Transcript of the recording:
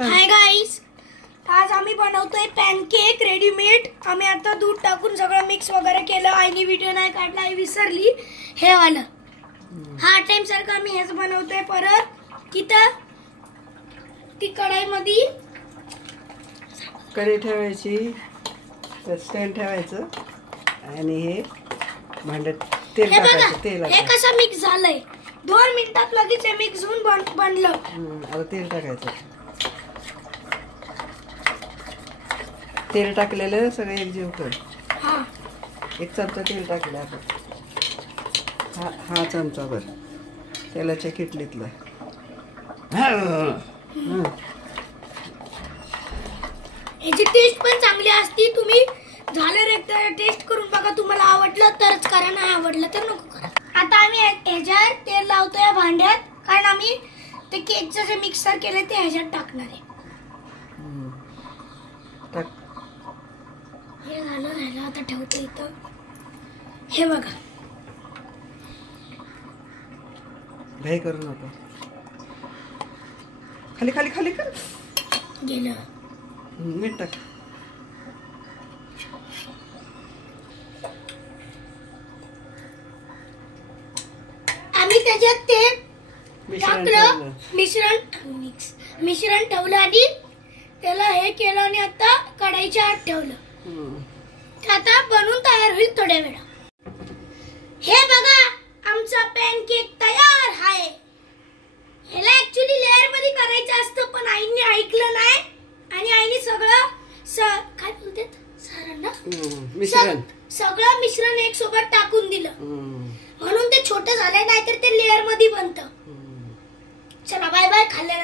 Hi guys, आज आम्ही बनवतोय पॅनकेक रेडीमेड. आम्ही आता दूध टाकून सगळं मिक्स वगैरे केलं. आईनी व्हिडिओ नाही काढला, आई विसरली. हे वाला हा टाइम सारखं आम्ही हेच बनवतोय. परत तिथं ती कढाईमध्ये कढई ठेवायची, स्टँड ठेवायचं आणि हे भांड्यात तेल टाकायचं. तेल हे कसं मिक्स झालंय, 2 मिनिटात लगेच हे मिक्स होऊन बनलं. आता तेल टाकायचं. तेल टाकलेलं सगळं एकजीव कर. हा, 1 चमचा तेल टाकलं आपण. हा चमचा भर तेलाच्या किटलीतला. याची टेस्ट पण चांगली असती. तुम्ही झालं एकदा टेस्ट करून बघा. तुम्हाला आवडलं तरच करा, नाही आवडलं तर नको करा. आता आम्ही ह्याच्यावर तेल लावतो या भांड्यात, कारण आम्ही ते केकचं जे मिक्सर केलं ते ह्याच्यात टाकणार आहे. हे झालं, ह्याला आता ठेवतो इथं. हे बघा, घाई करू नका. खाली खाली खाली कर. गेलं. मीठ टाक. आम्ही त्याच्यात ते टाकलं, मिश्रण मिश्रण ठेवलं आणि त्याला हे केलं आणि आता कढईच्या आत ठेवलं. आता बनून तयार होईल थोड्या वेळा. हे बघा, आमचा पॅनकेक तयार आहे. ह्याला ऍक्च्युली लेअर मध्ये करायचं असतं, पण आईने ऐकलं नाही आणि आईने सगळं काय बोलतात सरांना, सगळं मिश्रण एक सोबत टाकून दिलं, म्हणून ते छोटं झालंय. नाहीतर ते लेअर मध्ये बनतं. चला बाय बाय. खाल्ल्या